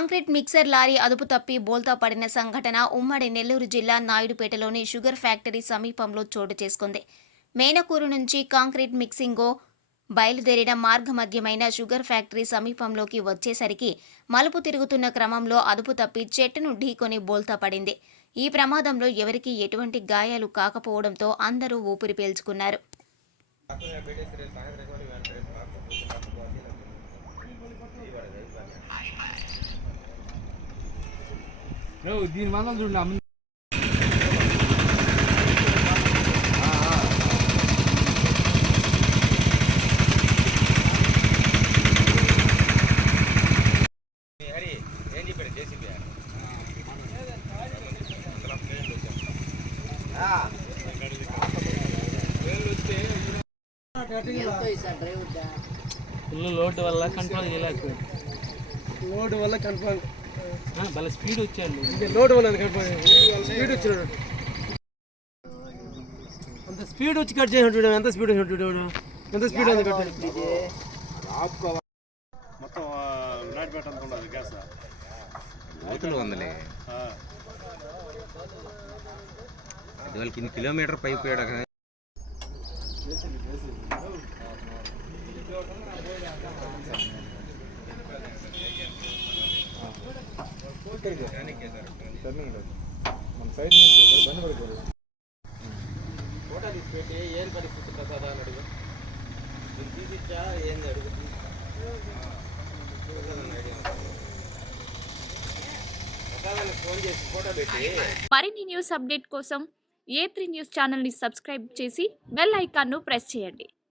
Concrete mixer lorry అదుపు తప్పి బోల్తా పడిన సంఘటన ఉమ్మడి నెల్లూరు జిల్లా నాయుడుపేటలోని షుగర్ ఫ్యాక్టరీ సమీపంలో చోటు చేసుకుంది. మేనకూరు నుంచి కాంక్రీట్ మిక్సింగో బయలుదేరిన మార్గమధ్యమైన షుగర్ ఫ్యాక్టరీ సమీపంలోకి వచ్చేసరికి మలుపు తిరుగుతున్న క్రమంలో అదుపు తప్పి చెట్టును ఢీకొని బోల్తా పడింది. ఈ ప్రమాదంలో ఎవరికీ ఎటువంటి గాయాలు కాకపోవడంతో అందరూ ఊపిరి పీల్చుకున్నారు. దీని వల్ల చూడండి ఫుల్ లోడ్ వల్ల కంట్రోల్ చేయలేకపోయింది. లోడ్ వల్ల కంట్రోల్ వాళ్ళ స్పీడ్ వచ్చాడు. లోడ్ వల్ల కంట్రోల్ స్పీడ్ వచ్చినాడు. అంత స్పీడ్ వచ్చి కట్ చేసినట్టు ఎంత స్పీడ్ వచ్చినట్టు ఎంత స్పీడ్ ఉంది కట్ మొత్తం నైట్ పెట్టంత ఉండదు గ్యాస్ ఊతులు ఉందిలే. అది వాళ్ళకి ఇన్ని కిలోమీటర్ పైపు వేయడం మన సైడ్ నుంచి బండి పడుకోరు. ఫోటో తీసుపెట్టి ఏం పరిస్థితి ప్రసాదా అని అడుగు. తీసిచ్చా ఏంది అడుగు. ఫోన్ చేసి ఫోటో పెట్టి మరిన్ని న్యూస్ అప్డేట్ కోసం A3 న్యూస్ ఛానల్ని సబ్స్క్రైబ్ చేసి బెల్ ఐకాన్ను ప్రెస్ చేయండి.